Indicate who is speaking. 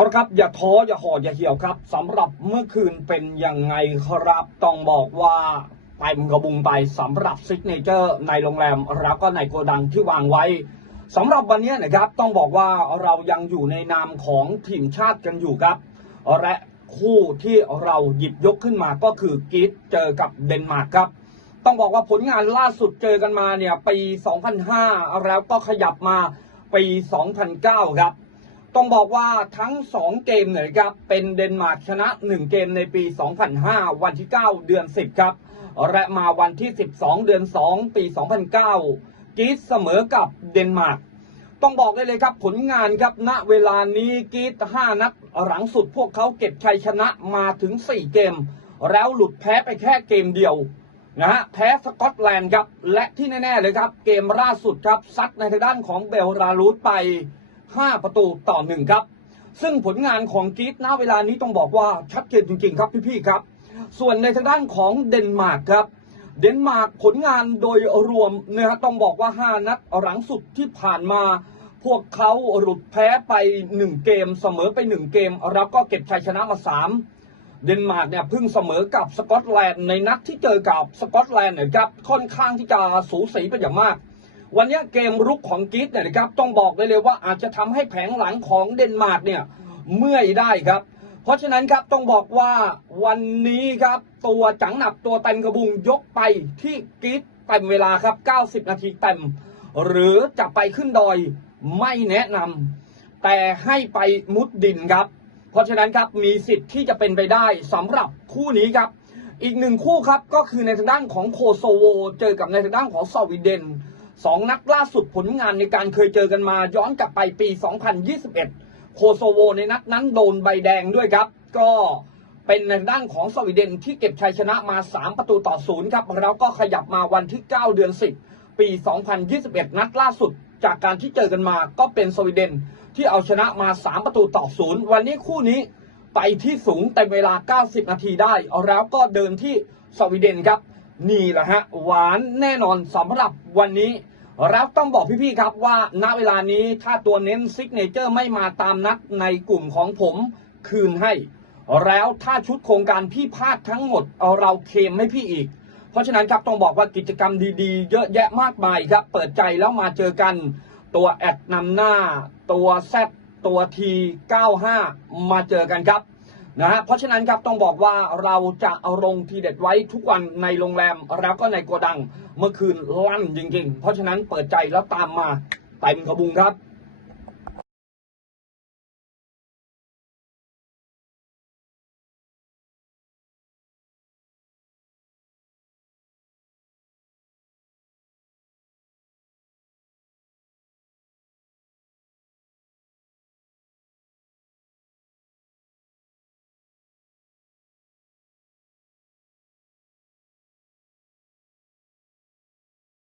Speaker 1: เอาละครับอย่าท้ออย่าห่ออย่าเหี่ยวครับสำหรับเมื่อคืนเป็นยังไงครับ ต้องบอกว่าไปมกระบุงไปสำหรับซิกเนเจอร์ในโรงแรมแล้วก็ในโกดังที่วางไว้สำหรับวันนี้นะครับต้องบอกว่าเรายังอยู่ในนามของทีมชาติกันอยู่ครับ และคู่ที่เราหยิบยกขึ้นมาก็คือกีตเจอกับเดนมาร์กครับ ต้องบอกว่าผลงานล่าสุดเจอกันมาเนี่ยปี 2005 แล้วก็ขยับมาปี 2009 ครับ ต้องบอกว่าทั้ง 2 เกมเนี่ยครับเป็นเดนมาร์กชนะ 1 เกมในปี 2005 วันที่ 9 เดือน 10 ครับ และมาวันที่ 12 เดือน 2 ปี 2009กรีซเสมอกับเดนมาร์กต้องบอกได้เลยครับผลงานครับณเวลานี้กีด5 นัดหลังสุดพวกเขาเก็บชัยชนะมาถึง 4 เกม แล้วหลุดแพ้ไปแค่เกมเดียวนะฮะแพ้สกอตแลนด์ครับ และที่แน่ ๆ เลยครับ เกมล่าสุดครับซัดในทางด้านของเบลรารูสไป 5 ประตูต่อ1ครับ ซึ่งผลงานของกรีดณเวลานี้ต้องบอกว่าชัดเจนจริงๆ ครับพี่ๆครับ ส่วนในทางด้านของเดนมาร์กครับ เดนมาร์กผลงานโดยรวมนะฮะต้องบอกว่า 5 นัดหลังสุดที่ผ่านมา พวกเขาหลุดแพ้ไป 1 เกม เสมอไป 1 เกม แล้วก็เก็บชัยชนะมา 3เดนมาร์กเนี่ยเพิ่งเสมอกับสกอตแลนด์ในนัดที่เจอกับสกอตแลนด์นี่ยครับค่อนข้างที่จะสูสีเป็นอย่างมาก วันนี้เกมรุกของกรีซเนี่ยนะครับต้องบอกเลยเลยว่าอาจจะทำให้แผงหลังของเดนมาร์กเนี่ยเมื่อยได้ครับ เพราะฉะนั้นครับต้องบอกว่าวันนี้ครับตัวจังหนับตัวเต็มกระบุงยกไปที่กรีซเต็มเวลาครับ 90 นาทีเต็ม หรือจะไปขึ้นดอยไม่แนะนำแต่ให้ไปมุดดินครับ เพราะฉะนั้นครับมีสิทธิ์ที่จะเป็นไปได้สำหรับคู่นี้ครับ อีกหนึ่งคู่ครับก็คือในทางด้านของโคโซโว เจอกับในทางด้านของสวีเดน สองนัดล่าสุดผลงานในการเคยเจอกันมาย้อนกลับไปปี 2021 โคโซโวในนัดนั้นโดนใบแดงด้วยครับ ก็เป็นในด้านของสวีเดนที่เก็บชัยชนะมา 3 ประตูต่อศูนย์ครับ แล้วก็ขยับมาวันที่ 9 เดือน 10 ปี 2021 นัดล่าสุด จากการที่เจอกันมาก็เป็นสวีเดนที่เอาชนะมา 3 ประตูต่อศูนย์วันนี้คู่นี้ไปที่สูงเต็มเวลา 90 นาทีได้ แล้วก็เดินที่สวีเดนครับ นี่แหละฮะ หวานแน่นอนสำหรับวันนี้ แล้วต้องบอกพี่ๆครับว่าณเวลานี้ถ้าตัวเน้นซิกเนเจอร์ไม่มาตามนัดในกลุ่มของผมคืนให้ แล้วถ้าชุดโครงการพี่พลาดทั้งหมดเอาเราเคมให้พี่อีก เพราะฉะนั้นครับต้องบอกว่ากิจกรรมดีๆ เยอะแยะมากมายครับ เปิดใจแล้วมาเจอกัน ตัวแอดนำหน้า ตัวแซตัวที95มาเจอกันครับ นะฮะเพราะฉะนั้นครับต้องบอกว่าเราจะเอาลงทีเด็ดไว้ทุกวันในโรงแรมแล้วก็ในโกดังเมื่อคืนลั่นจริงๆ เพราะฉะนั้นเปิดใจแล้วตามมาเต็มขบุงครับ